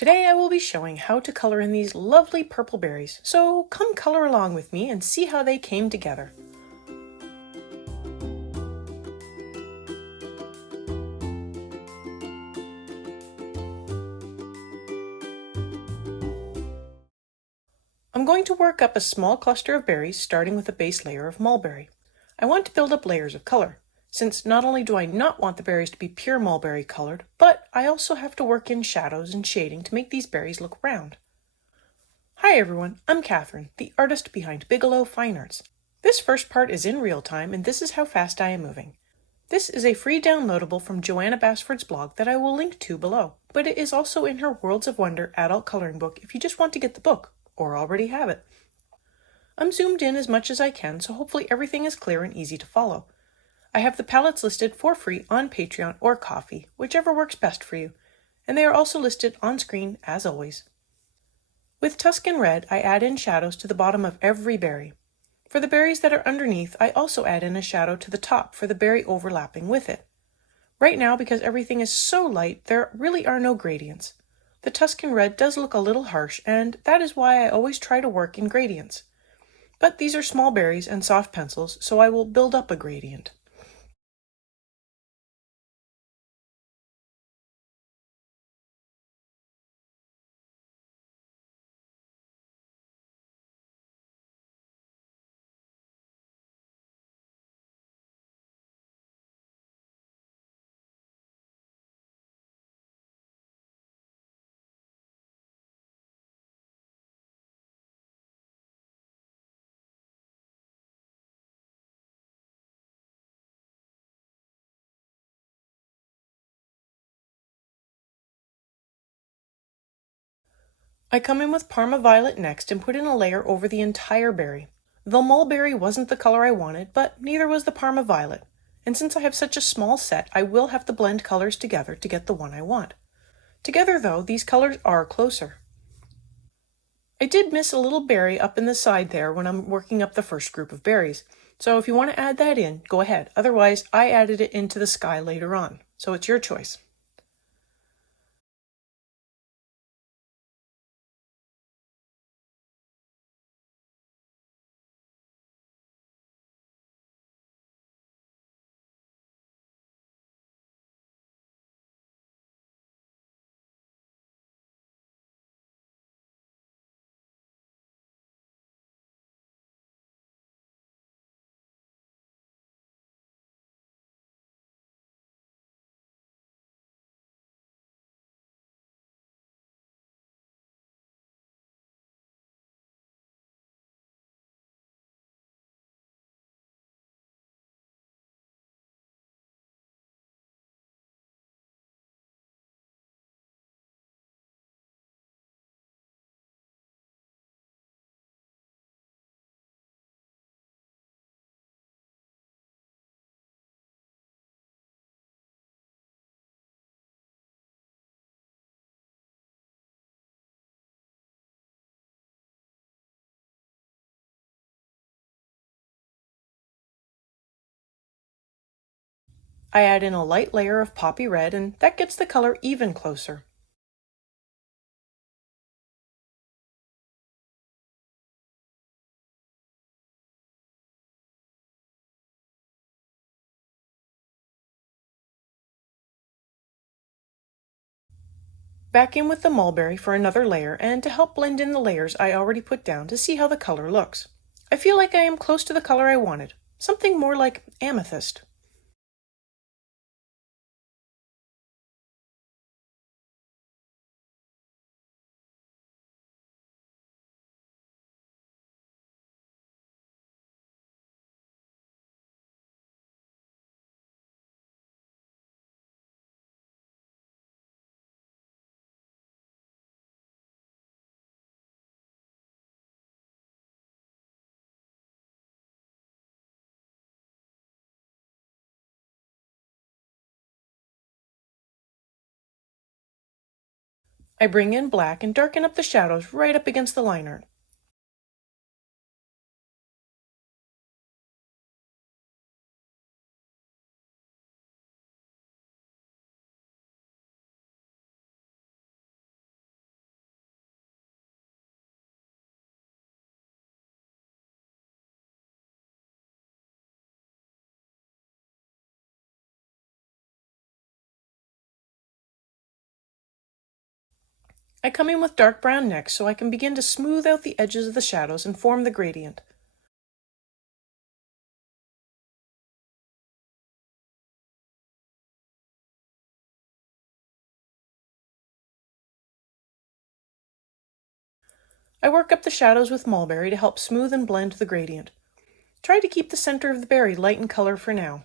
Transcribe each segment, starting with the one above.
Today I will be showing how to color in these lovely purple berries, so come color along with me and see how they came together. I'm going to work up a small cluster of berries starting with a base layer of mulberry. I want to build up layers of color, since not only do I not want the berries to be pure mulberry colored, but I also have to work in shadows and shading to make these berries look round. Hi everyone, I'm Catherine, the artist behind Bigelow Fine Arts. This first part is in real time and this is how fast I am moving. This is a free downloadable from Joanna Basford's blog that I will link to below, but it is also in her Worlds of Wonder adult coloring book if you just want to get the book, or already have it. I'm zoomed in as much as I can, so hopefully everything is clear and easy to follow. I have the palettes listed for free on Patreon or Ko-fi, whichever works best for you, and they are also listed on screen as always. With Tuscan Red, I add in shadows to the bottom of every berry. For the berries that are underneath, I also add in a shadow to the top for the berry overlapping with it. Right now, because everything is so light, there really are no gradients. The Tuscan Red does look a little harsh, and that is why I always try to work in gradients. But these are small berries and soft pencils, so I will build up a gradient. I come in with Parma Violet next and put in a layer over the entire berry. The mulberry wasn't the color I wanted, but neither was the Parma Violet. And since I have such a small set, I will have to blend colors together to get the one I want. Together, though, these colors are closer. I did miss a little berry up in the side there when I'm working up the first group of berries. So if you want to add that in, go ahead. Otherwise, I added it into the sky later on. So it's your choice. I add in a light layer of poppy red, and that gets the color even closer. Back in with the mulberry for another layer, and to help blend in the layers I already put down to see how the color looks. I feel like I am close to the color I wanted, something more like amethyst. I bring in black and darken up the shadows right up against the line art. I come in with dark brown next so I can begin to smooth out the edges of the shadows and form the gradient. I work up the shadows with mulberry to help smooth and blend the gradient. Try to keep the center of the berry light in color for now.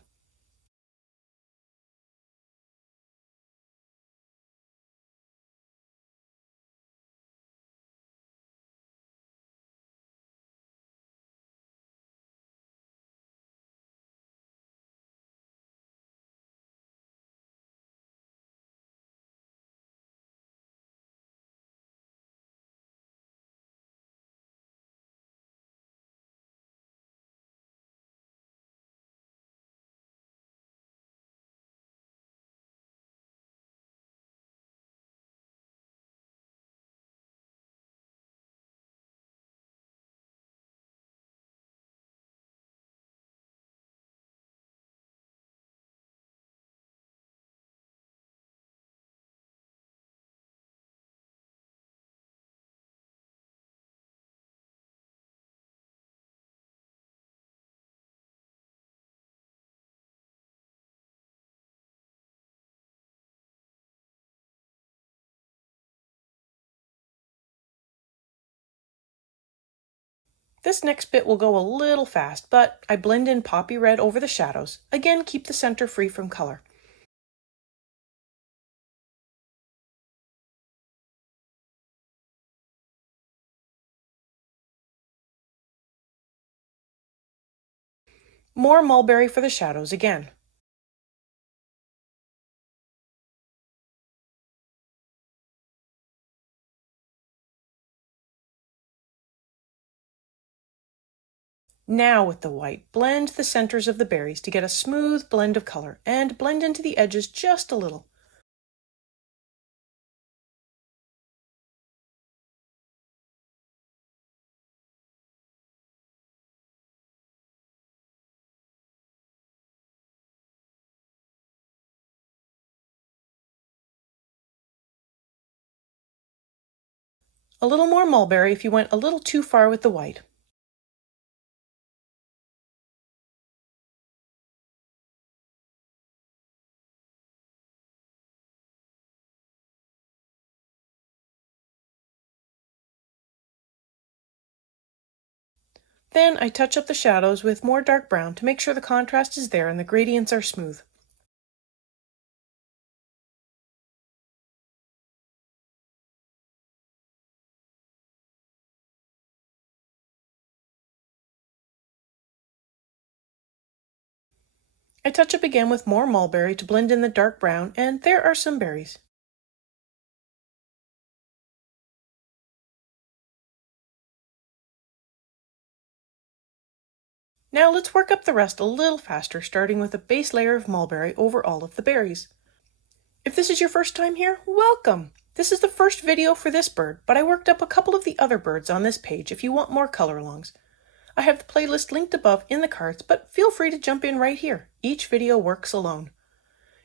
This next bit will go a little fast, but I blend in poppy red over the shadows. Again, keep the center free from color. More mulberry for the shadows again. Now with the white, blend the centers of the berries to get a smooth blend of color and blend into the edges just a little. A little more mulberry if you went a little too far with the white. Then I touch up the shadows with more dark brown to make sure the contrast is there and the gradients are smooth. I touch up again with more mulberry to blend in the dark brown, and there are some berries. Now let's work up the rest a little faster, starting with a base layer of mulberry over all of the berries. If this is your first time here, welcome! This is the first video for this bird, but I worked up a couple of the other birds on this page if you want more color alongs. I have the playlist linked above in the cards, but feel free to jump in right here. Each video works alone.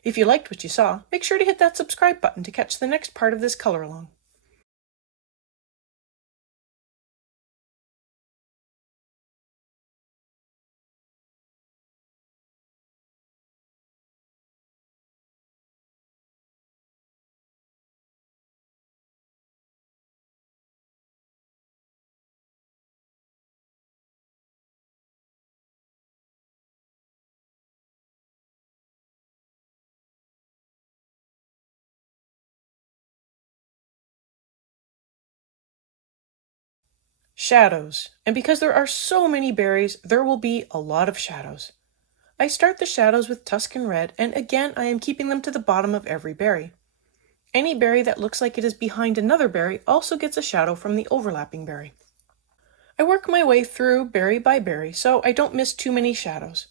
If you liked what you saw, make sure to hit that subscribe button to catch the next part of this color along. Shadows. And because there are so many berries, there will be a lot of shadows. I start the shadows with Tuscan Red, and again I am keeping them to the bottom of every berry. Any berry that looks like it is behind another berry also gets a shadow from the overlapping berry. I work my way through berry by berry so I don't miss too many shadows.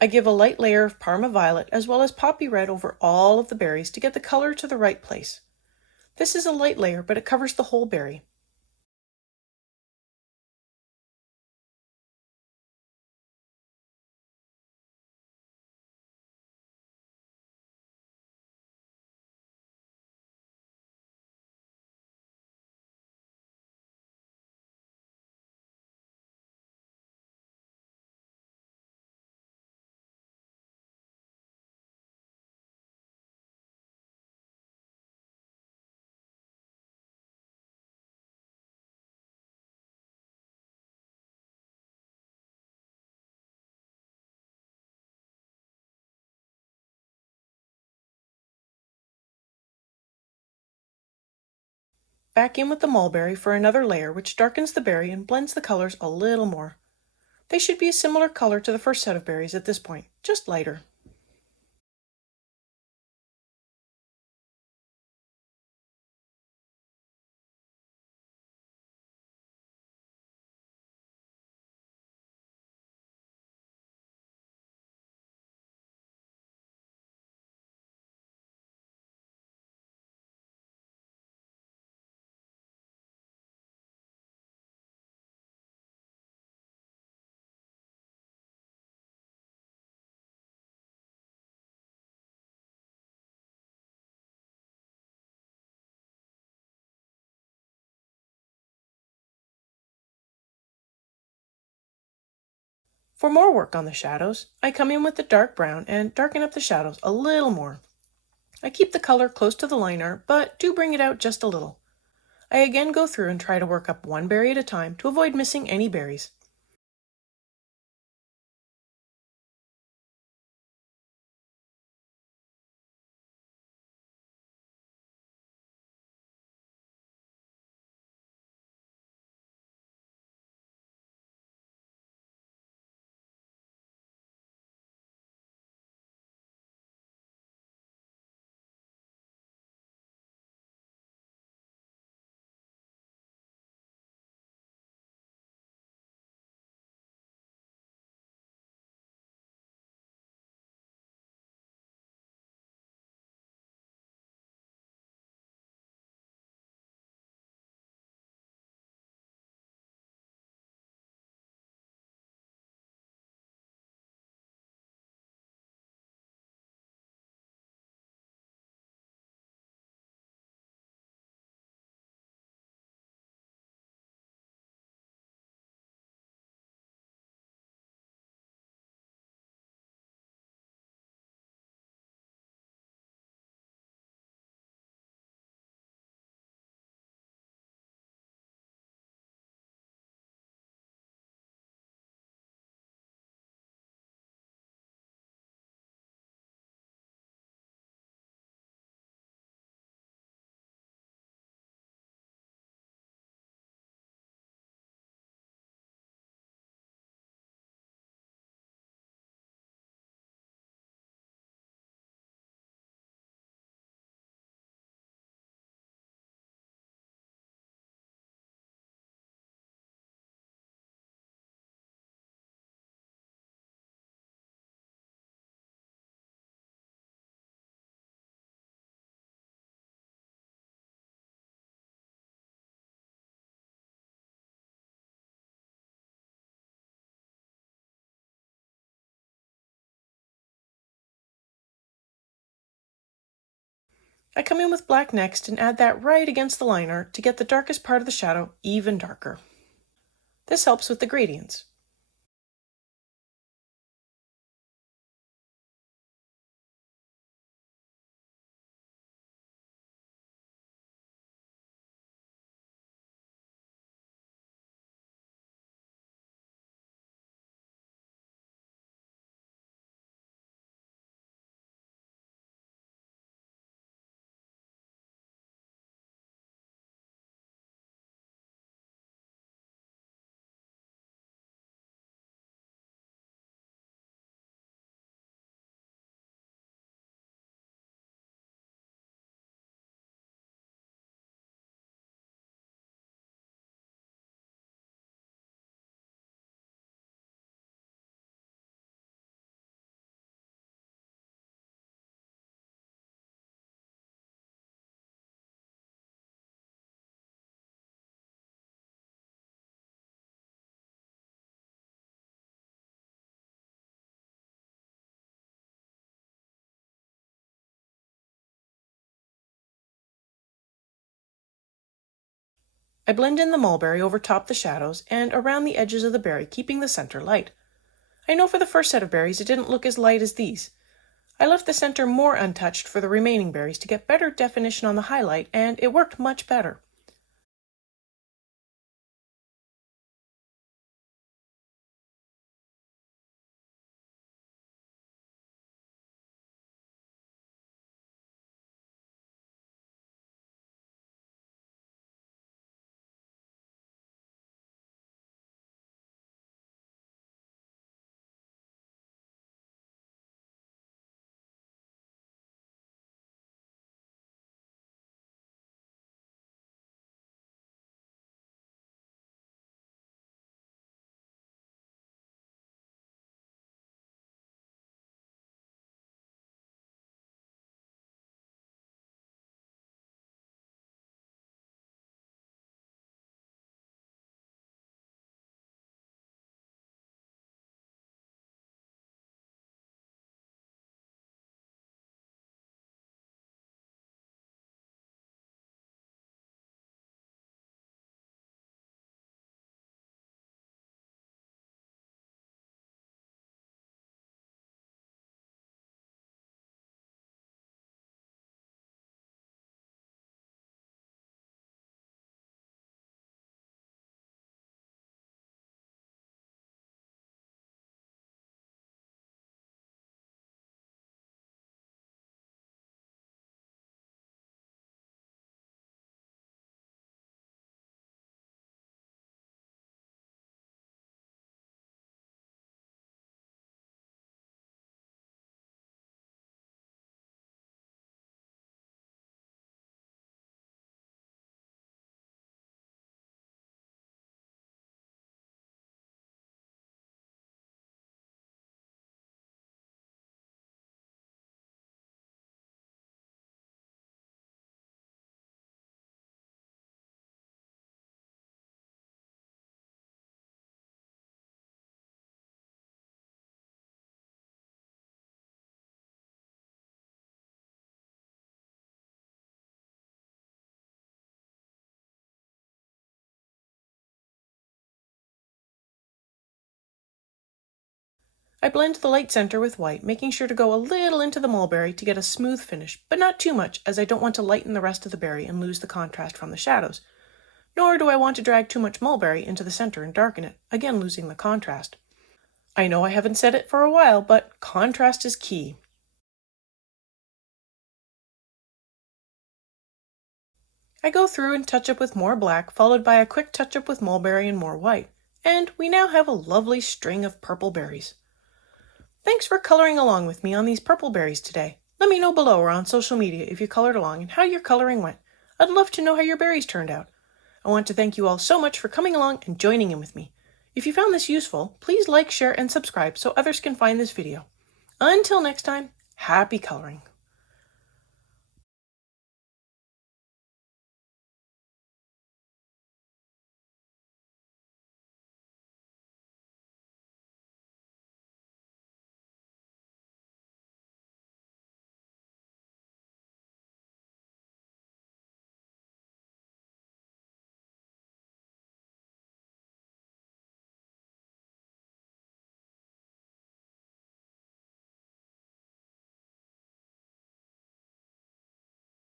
I give a light layer of Parma violet as well as poppy red over all of the berries to get the color to the right place. This is a light layer, but it covers the whole berry. Back in with the mulberry for another layer which darkens the berry and blends the colors a little more. They should be a similar color to the first set of berries at this point, just lighter. For more work on the shadows, I come in with the dark brown and darken up the shadows a little more. I keep the color close to the line art, but do bring it out just a little. I again go through and try to work up one berry at a time to avoid missing any berries. I come in with black next and add that right against the line art to get the darkest part of the shadow even darker. This helps with the gradients. I blend in the mulberry over top the shadows and around the edges of the berry, keeping the center light. I know for the first set of berries it didn't look as light as these. I left the center more untouched for the remaining berries to get better definition on the highlight, and it worked much better. I blend the light center with white, making sure to go a little into the mulberry to get a smooth finish, but not too much, as I don't want to lighten the rest of the berry and lose the contrast from the shadows. Nor do I want to drag too much mulberry into the center and darken it, again losing the contrast. I know I haven't said it for a while, but contrast is key. I go through and touch up with more black, followed by a quick touch up with mulberry and more white. And we now have a lovely string of purple berries. Thanks for coloring along with me on these purple berries today. Let me know below or on social media if you colored along and how your coloring went. I'd love to know how your berries turned out. I want to thank you all so much for coming along and joining in with me. If you found this useful, please like, share, and subscribe so others can find this video. Until next time, happy coloring!